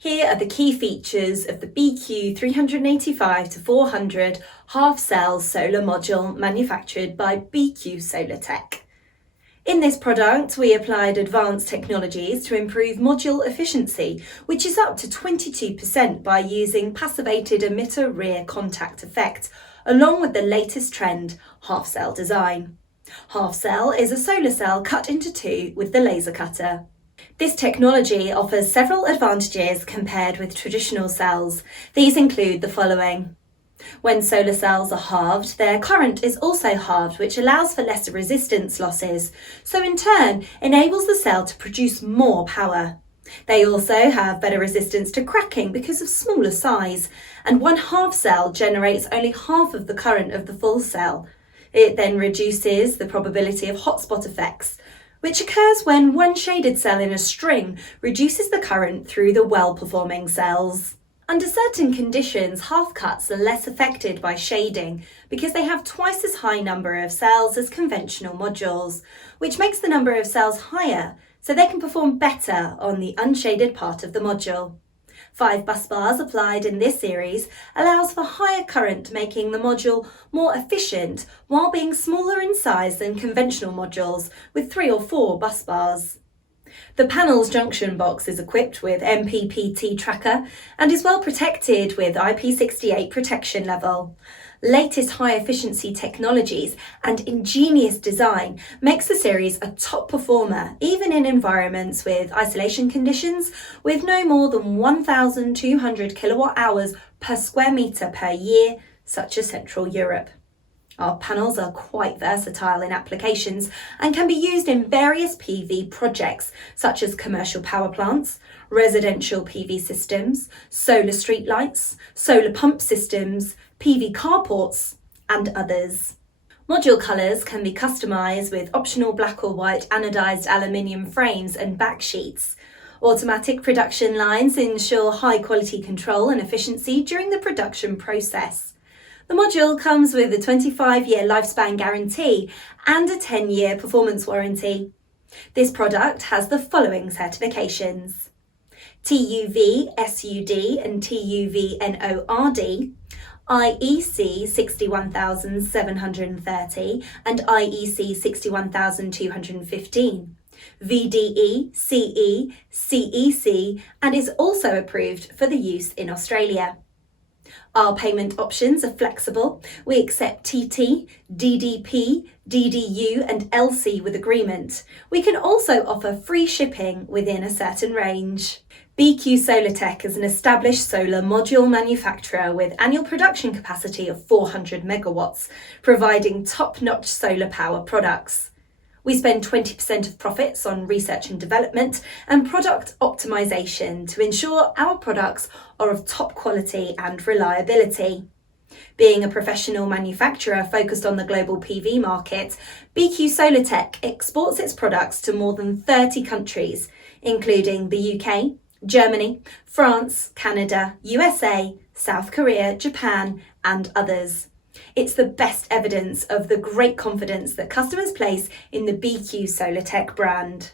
Here are the key features of the BQ 385-400 half-cell solar module manufactured by BQ Solartech. In this product, we applied advanced technologies to improve module efficiency, which is up to 22% by using passivated emitter rear contact effect, along with the latest trend, half-cell design. Half-cell is a solar cell cut into two with the laser cutter. This technology offers several advantages compared with traditional cells. These include the following. When solar cells are halved, their current is also halved, which allows for lesser resistance losses, so in turn enables the cell to produce more power. They also have better resistance to cracking because of smaller size, and one half cell generates only half of the current of the full cell. It then reduces the probability of hotspot effects, which occurs when one shaded cell in a string reduces the current through the well-performing cells. Under certain conditions, half-cuts are less affected by shading because they have twice as high number of cells as conventional modules, which makes the number of cells higher, so they can perform better on the unshaded part of the module. 5 bus bars applied in this series allows for higher current, making the module more efficient while being smaller in size than conventional modules with 3 or 4 bus bars. The panel's junction box is equipped with MPPT tracker and is well protected with IP68 protection level. Latest high-efficiency technologies and ingenious design makes the series a top performer, even in environments with isolation conditions with no more than 1,200 kilowatt-hours per square metre per year, such as Central Europe. Our panels are quite versatile in applications and can be used in various PV projects, such as commercial power plants, residential PV systems, solar streetlights, solar pump systems, PV carports, and others. Module colours can be customised with optional black or white anodised aluminium frames and back sheets. Automatic production lines ensure high quality control and efficiency during the production process. The module comes with a 25-year lifespan guarantee and a 10-year performance warranty. This product has the following certifications: TUV SUD and TUV NORD, IEC 61730 and IEC 61215, VDE, CE, CEC, and is also approved for the use in Australia. Our payment options are flexible. We accept TT, DDP, DDU and LC with agreement. We can also offer free shipping within a certain range. BQ Solartech is an established solar module manufacturer with annual production capacity of 400 megawatts, providing top-notch solar power products. We spend 20% of profits on research and development and product optimization to ensure our products are of top quality and reliability. Being a professional manufacturer focused on the global PV market, BQ Solartech exports its products to more than 30 countries, including the UK, Germany, France, Canada, USA, South Korea, Japan, and others. It's the best evidence of the great confidence that customers place in the BQ Solartech brand.